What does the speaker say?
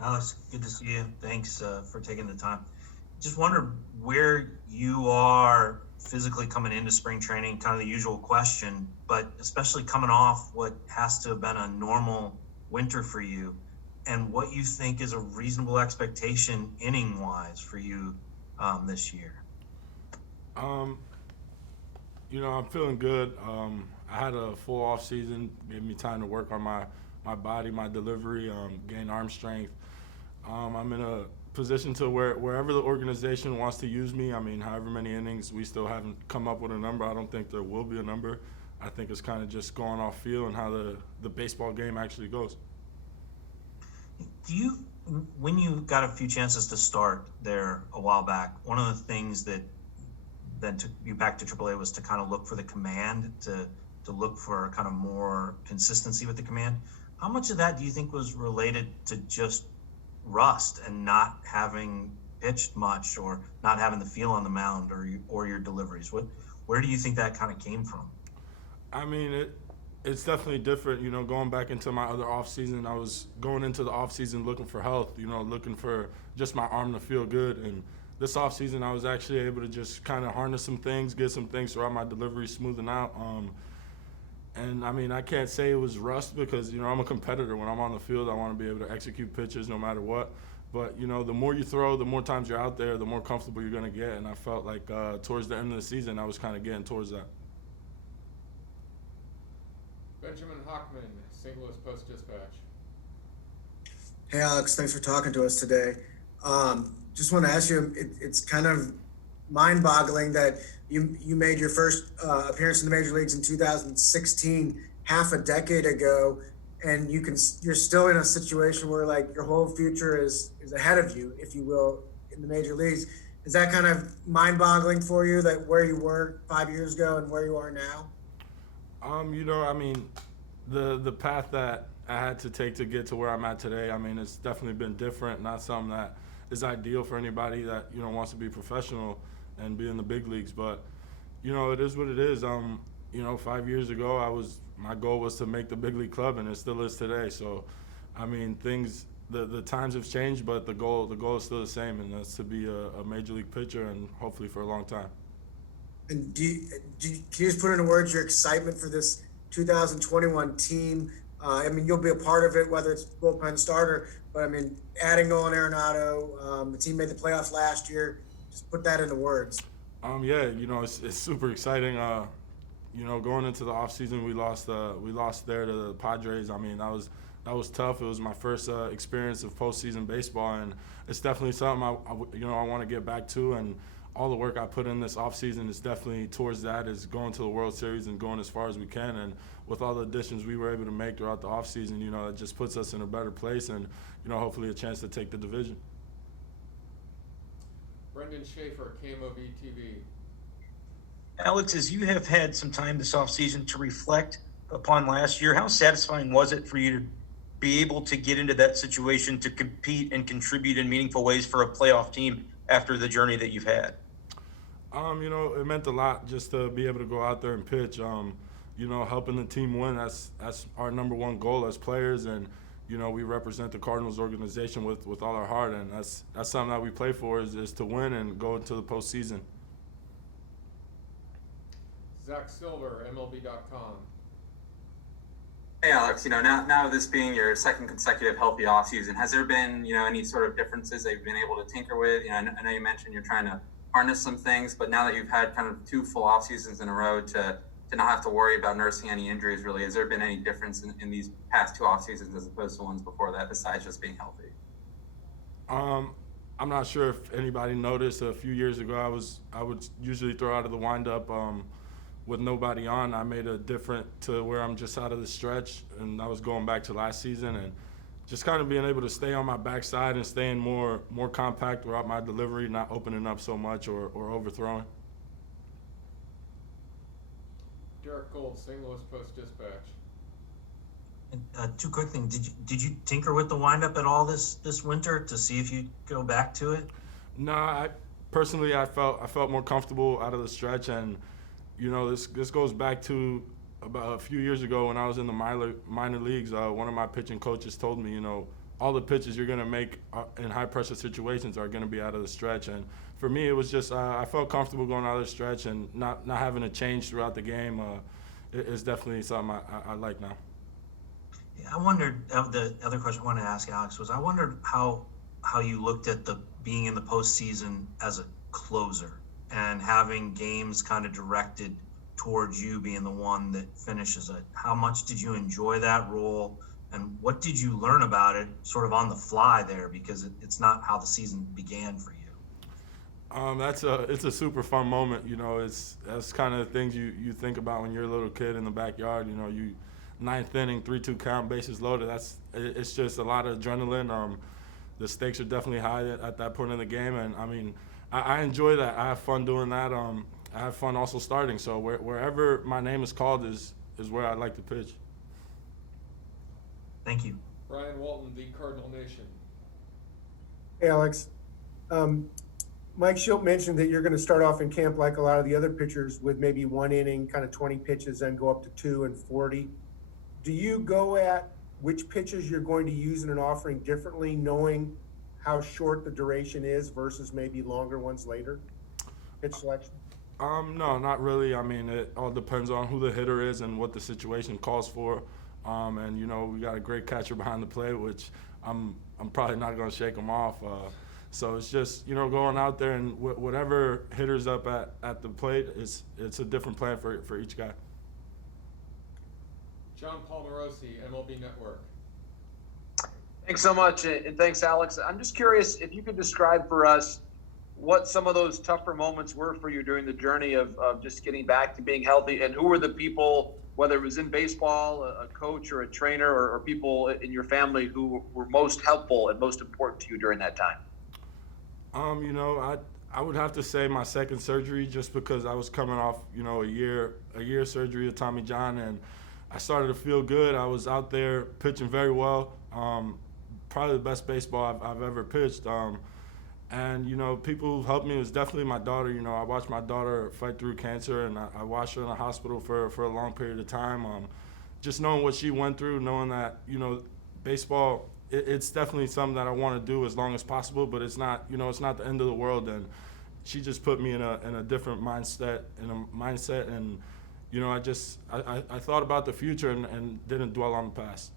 Alex, good to see you. Thanks for taking the time. Just wonder where you are physically coming into spring training, kind of the usual question, but especially coming off what has to have been a normal winter for you, and what you think is a reasonable expectation inning wise for you this year. Um, I'm feeling good. I had a full off season, gave me time to work on my body, my delivery, gain arm strength. I'm in a position to wherever the organization wants to use me. I mean, however many innings, we still haven't come up with a number. I don't think there will be a number. I think it's kind of just going off feel and how the baseball game actually goes. Do you, when you got a few chances to start there a while back, one of the things that then took you back to AAA was to kind of look for the command, to look for kind of more consistency with the command. How much of that do you think was related to just rust and not having pitched much, or not having the feel on the mound, or your deliveries? Where do you think that kind of came from? I mean, it's definitely different. Going back into my other off season, I was going into the off season looking for health. Looking for just my arm to feel good. And this off season, I was actually able to just kind of harness some things, get some things throughout my delivery smoothing out. And I mean, I can't say it was rust because I'm a competitor. When I'm on the field, I want to be able to execute pitches no matter what. But the more you throw, the more times you're out there, the more comfortable you're gonna get. And I felt like towards the end of the season, I was kind of getting towards that. Benjamin Hockman, St. Louis Post-Dispatch. Hey Alex, thanks for talking to us today. Just want to ask you, it's kind of mind-boggling that you made your first appearance in the major leagues in 2016, half a decade ago, and you're still in a situation where like your whole future is ahead of you, if you will, in the major leagues. Is that kind of mind-boggling for you, that where you were 5 years ago and where you are now? I mean, the path that I had to take to get to where I'm at today, I mean, it's definitely been different. Not something that is ideal for anybody that wants to be professional and be in the big leagues. But it is what it is. 5 years ago, my goal was to make the big league club, and it still is today. So, I mean, the times have changed, but the goal is still the same, and that's to be a major league pitcher, and hopefully for a long time. And can you just put into words your excitement for this 2021 team? I mean, you'll be a part of it, whether it's bullpen starter, but I mean, adding Nolan Arenado, the team made the playoffs last year. Just put that into words. Yeah, it's super exciting. Going into the offseason, we lost there to the Padres. I mean, that was tough. It was my first experience of postseason baseball, and it's definitely something I want to get back to. And all the work I put in this offseason is definitely towards that, is going to the World Series and going as far as we can. And with all the additions we were able to make throughout the offseason, it just puts us in a better place, and hopefully a chance to take the division. Brendan Schaefer, KMOV TV. Alex, as you have had some time this offseason to reflect upon last year, how satisfying was it for you to be able to get into that situation to compete and contribute in meaningful ways for a playoff team after the journey that you've had? It meant a lot just to be able to go out there and pitch. Helping the team win, that's our number one goal as players, and we represent the Cardinals organization with all our heart, and that's something that we play for, is to win and go into the postseason. Zach Silver, MLB.com. Hey Alex, now this being your second consecutive healthy offseason, has there been, any sort of differences that you've been able to tinker with? I know you mentioned you're trying to harness some things, but now that you've had kind of two full off seasons in a row to not have to worry about nursing any injuries, really, has there been any difference in these past two off seasons as opposed to ones before that, besides just being healthy? I'm not sure if anybody noticed. A few years ago, I would usually throw out of the windup with nobody on. I made a different to where I'm just out of the stretch, and I was going back to last season, and just kind of being able to stay on my backside and staying more compact throughout my delivery, not opening up so much or overthrowing. Derek Gold, St. Louis Post-Dispatch. And two quick things. Did you tinker with the windup at all this winter to see if you go back to it? No, I felt more comfortable out of the stretch, and this goes back to about a few years ago when I was in the minor leagues. One of my pitching coaches told me, all the pitches you're going to make in high-pressure situations are going to be out of the stretch. And for me, it was just I felt comfortable going out of the stretch and not having to change throughout the game. It's definitely something I like now. Yeah, I wondered, the other question I wanted to ask Alex was, I wondered how you looked at being in the postseason as a closer and having games kind of directed towards you being the one that finishes it. How much did you enjoy that role, and what did you learn about it sort of on the fly there, because it's not how the season began for you? It's a super fun moment. That's kind of the things you think about when you're a little kid in the backyard. You ninth inning, 3-2 count, bases loaded. It's just a lot of adrenaline. The stakes are definitely high at that point in the game, and I mean, I enjoy that. I have fun doing that. I have fun also starting. So wherever my name is called is where I like to pitch. Thank you. Ryan Walton, the Cardinal Nation. Hey, Alex. Mike Schilt mentioned that you're going to start off in camp like a lot of the other pitchers with maybe 1 inning, kind of 20 pitches, then go up to 2 and 40. Do you go at which pitches you're going to use in an offering differently, knowing how short the duration is versus maybe longer ones later? Pitch selection? No, not really. I mean, it all depends on who the hitter is and what the situation calls for. And we got a great catcher behind the plate, which I'm probably not going to shake him off. So it's just going out there and whatever hitter's up at the plate, it's a different plan for each guy. John Palmarosi, MLB Network. Thanks so much, and thanks, Alex. I'm just curious if you could describe for us what some of those tougher moments were for you during the journey of just getting back to being healthy, and who were the people, whether it was in baseball, a coach or a trainer, or people in your family who were most helpful and most important to you during that time? I would have to say my second surgery, just because I was coming off, a year surgery of Tommy John, and I started to feel good. I was out there pitching very well, probably the best baseball I've ever pitched. And people who helped me was definitely my daughter. I watched my daughter fight through cancer, and I watched her in the hospital for a long period of time. Just knowing what she went through, knowing that baseball, it's definitely something that I want to do as long as possible, but it's not it's not the end of the world. And she just put me in a different mindset, and I thought about the future and didn't dwell on the past.